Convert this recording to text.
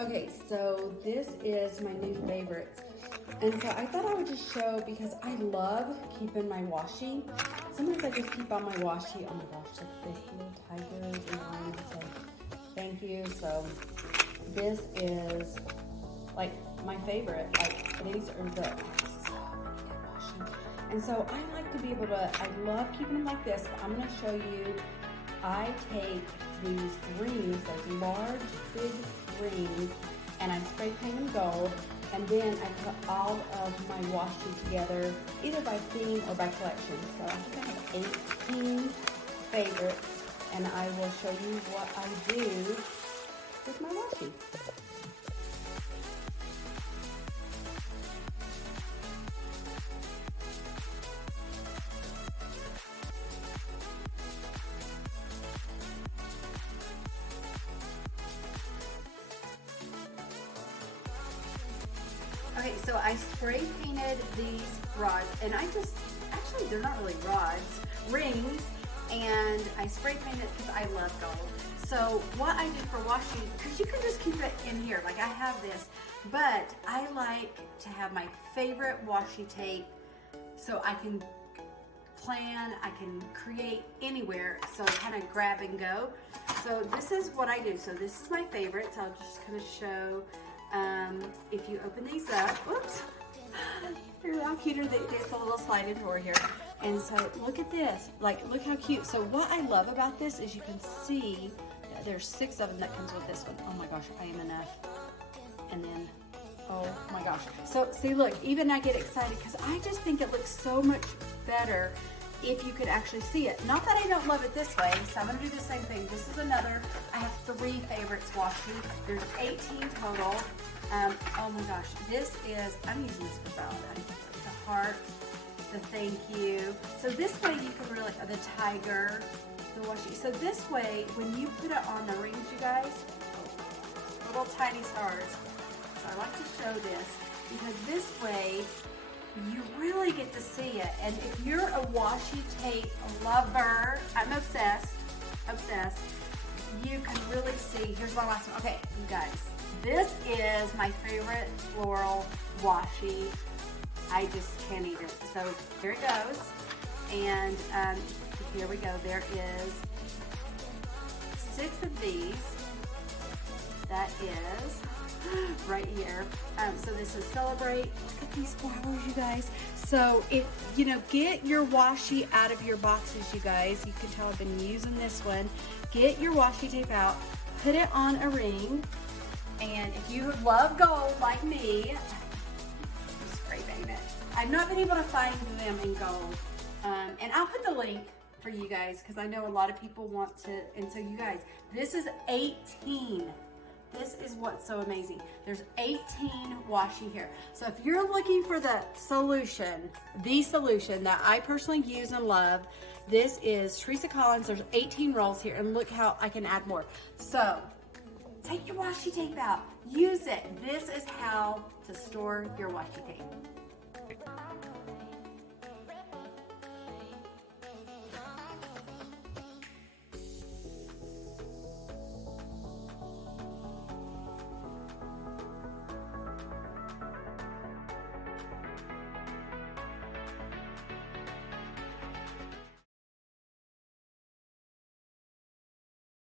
Okay, so this is my new favorites. And so I thought I would just show because I love keeping my washi. Sometimes I just keep on my washi. Oh my gosh, like this little tigers and lions. So thank you. So this is like my favorite. Like these are the so good washi. And so I like to be able to, I love keeping them like this, but I'm gonna show you, I take these rings, those large, big rings, and I spray paint them gold, and then I put all of my washi together, either by theme or by collection. So I think I have 18 favorites, and I will show you what I do with my washi. Okay, so I spray painted these rods, and actually they're not really rods, rings, and I spray painted because I love gold. So what I do for washi, because you can just keep it in here, like I have this, but I like to have my favorite washi tape so I can plan, I can create anywhere, so kind of grab and go. So this is what I do. So this is my favorite, so I'll just kind of show. If you open these up, whoops, here's how cute are they? It's a little sliding door here. And so look at this, like look how cute. So what I love about this is you can see that there's 6 of them that comes with this one. Oh my gosh, I am enough. And then, oh my gosh. So see, look, even I get excited because I just think it looks so much better if you could actually see it. Not that I don't love it this way, so I'm gonna do the same thing. This is another, I have 3 favorites washi. There's 18 total. Oh my gosh, this is, I'm using this for Valentine's. The heart, the thank you. So this way you can really, the tiger, the washi. So this way, when you put it on the rings, you guys, little tiny stars. So I like to show this because this way, you really get to see it. And if you're a washi tape lover, I'm obsessed, you can really see. Here's my last one. Okay, you guys, this is my favorite floral washi. I just can't eat it. So here it goes. And here we go. There is 6 of these. That is right here. So this is Celebrate. Look at these flowers, you guys. So if you know, get your washi out of your boxes, you guys. You can tell I've been using this one. Get your washi tape out, put it on a ring, and if you love gold like me, spray paint it. I've not been able to find them in gold, and I'll put the link for you guys because I know a lot of people want to. And so you guys, this is 18. This is what's so amazing. There's 18 washi here. So if you're looking for the solution that I personally use and love, this is Teresa Collins. There's 18 rolls here, and look how I can add more. So take your washi tape out, use it. This is how to store your washi tape.